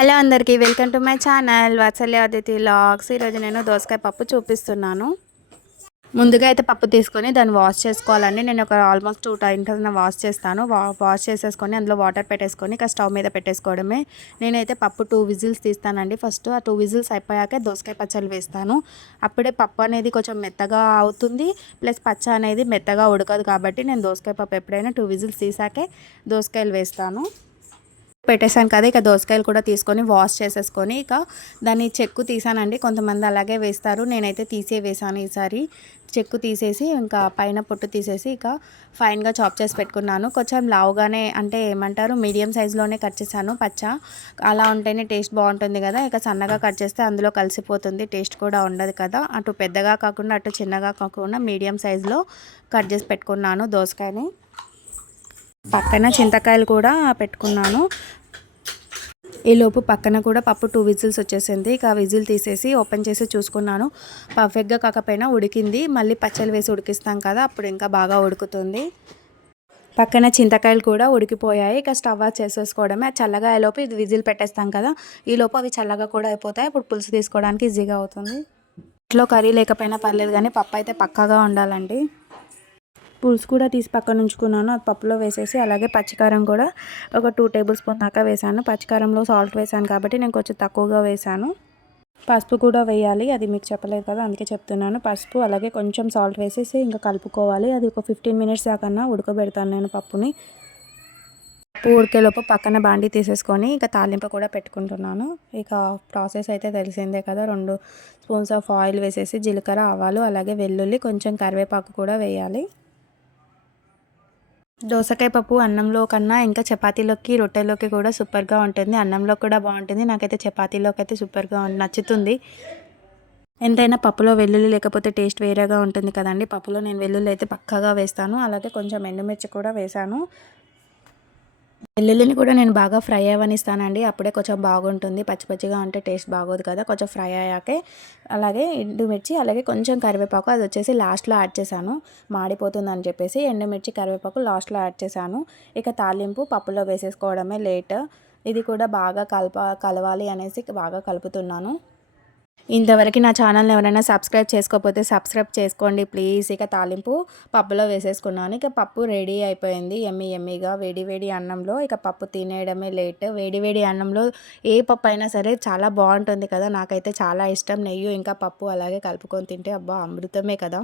Hello అందరికీ welcome to my channel Vatsalya Aditi vlogs. ఈరోజు నేను దోసకాయ పప్పు చూపిస్తున్నాను. ముందుగా అయితే పప్పు తీసుకొని దాన్ని వాష్ చేసుకోవాలండి. నేను ఒక ఆల్మోస్ట్ టూ టైమ్స్ వాష్ చేస్తాను. వాష్ చేసేసుకొని అందులో వాటర్ పెట్టేసుకొని ఇక స్టవ్ మీద పెట్టేసుకోవడమే. నేనైతే పప్పు టూ విజిల్స్ తీస్తానండి. ఫస్ట్ ఆ టూ విజిల్స్ అయిపోయాక దోసకాయ పచ్చళ్ళు వేస్తాను. అప్పుడే పప్పు అనేది కొంచెం మెత్తగా అవుతుంది. ప్లస్ పచ్చ అనేది మెత్తగా ఉడకదు కాబట్టి నేను దోసకాయ పప్పు ఎప్పుడైనా టూ విజిల్స్ తీసాకే దోసకాయలు వేస్తాను. పెట్టేశాను కదా ఇక దోసకాయలు కూడా తీసుకొని వాష్ చేసేసుకొని ఇక దాన్ని చెక్కు తీసానండి. కొంతమంది అలాగే వేస్తారు నేనైతే తీసే వేసాను ఈసారి. చెక్కు తీసేసి ఇంకా పైన పొట్టు తీసేసి ఇక ఫైన్గా చాప్ చేసి పెట్టుకున్నాను. కొంచెం లావుగానే అంటే ఏమంటారు మీడియం సైజులోనే కట్ చేశాను పచ్చ. అలా ఉంటేనే టేస్ట్ బాగుంటుంది కదా ఇక సన్నగా కట్ చేస్తే అందులో కలిసిపోతుంది టేస్ట్ కూడా ఉండదు కదా. అటు పెద్దగా కాకుండా అటు చిన్నగా కాకుండా మీడియం సైజులో కట్ చేసి పెట్టుకున్నాను దోసకాయని. పక్కన చింతకాయలు కూడా పెట్టుకున్నాను. ఈలోపు పక్కన కూడా పప్పు టూ విజిల్స్ వచ్చేసింది. ఇక విజిల్ తీసేసి ఓపెన్ చేసి చూసుకున్నాను. పర్ఫెక్ట్గా కాకపోయినా ఉడికింది. మళ్ళీ పచ్చళ్ళు వేసి ఉడికిస్తాం కదా అప్పుడు ఇంకా బాగా ఉడుకుతుంది. పక్కన చింతకాయలు కూడా ఉడికిపోయాయి. ఇక స్టవ్ ఆఫ్ చేసేసుకోవడమే. చల్లగా అయ్యేలోపు ఇది విజిల్ పెట్టేస్తాం కదా ఈలోపు అవి చల్లగా కూడా అయిపోతాయి. ఇప్పుడు పులుసు తీసుకోవడానికి ఈజీగా అవుతుంది. ఇంట్లో కర్రీ లేకపోయినా పర్లేదు కానీ పప్పు అయితే పక్కాగా ఉండాలండి. పులుసు కూడా తీసి పక్కన ఉంచుకున్నాను. అది పప్పులో వేసేసి అలాగే పచ్చికారం కూడా ఒక టూ టేబుల్ స్పూన్ దాకా వేసాను. పచ్చికారంలో సాల్ట్ వేసాను కాబట్టి నేను కొంచెం తక్కువగా వేసాను. పసుపు కూడా వేయాలి. అది మీకు చెప్పలేదు కదా అందుకే చెప్తున్నాను. పసుపు అలాగే కొంచెం సాల్ట్ వేసేసి ఇంకా కలుపుకోవాలి. అది ఒక ఫిఫ్టీన్ మినిట్స్ దాకా ఉడకబెడతాను నేను పప్పుని. ఉడికేలోపు పక్కన బాండి తీసేసుకొని ఇక తాలింపు కూడా పెట్టుకుంటున్నాను. ఇక ప్రాసెస్ అయితే తెలిసిందే కదా రెండు స్పూన్స్ ఆఫ్ ఆయిల్ వేసేసి జీలకర్ర ఆవాలు అలాగే వెల్లుల్లి కొంచెం కరివేపాకు కూడా వేయాలి. దోసకాయ పప్పు అన్నంలో కన్నా ఇంకా చపాతీలోకి రొట్టెలోకి కూడా సూపర్గా ఉంటుంది. అన్నంలో కూడా బాగుంటుంది. నాకైతే చపాతీలోకి అయితే సూపర్గా నచ్చుతుంది. ఎంతైనా పప్పులో వెల్లుల్లి లేకపోతే టేస్ట్ వేరేగా ఉంటుంది కదండి. పప్పులో నేను వెల్లుల్లి అయితే పక్కాగా వేస్తాను. అలాగే కొంచెం ఎండుమిర్చి కూడా వేసాను వెల్లుల్లిని కూడా నేను బాగా ఫ్రై అవ్వనిస్తానండి అప్పుడే కొంచెం బాగుంటుంది. పచ్చి పచ్చిగా ఉంటే టేస్ట్ బాగోదు కదా. కొంచెం ఫ్రై అయ్యాకే అలాగే ఎండుమిర్చి అలాగే కొంచెం కరివేపాకు. అది వచ్చేసి లాస్ట్లో యాడ్ చేశాను. మాడిపోతుందని చెప్పేసి ఎండుమిర్చి కరివేపాకు లాస్ట్లో యాడ్ చేశాను. ఇక తాలింపు పప్పులో వేసేసుకోవడమే లేట్. ఇది కూడా బాగా కలప కలవాలి అనేసి బాగా కలుపుతున్నాను. ఇంతవరకు నా ఛానల్ని ఎవరైనా సబ్స్క్రైబ్ చేసుకోకపోతే సబ్స్క్రైబ్ చేసుకోండి ప్లీజ్. ఇక తాలింపు పప్పులో వేసేసుకున్నాను. ఇక పప్పు రెడీ అయిపోయింది. ఎమ్మి ఎమ్మిగా వేడి వేడి అన్నంలో ఇక పప్పు తినేయడమే లేట్. వేడి వేడి అన్నంలో ఏ పప్పు అయినా సరే చాలా బాగుంటుంది కదా. నాకైతే చాలా ఇష్టం. నెయ్యి ఇంకా పప్పు అలాగే కలుపుకొని తింటే అబ్బా అమృతమే కదా.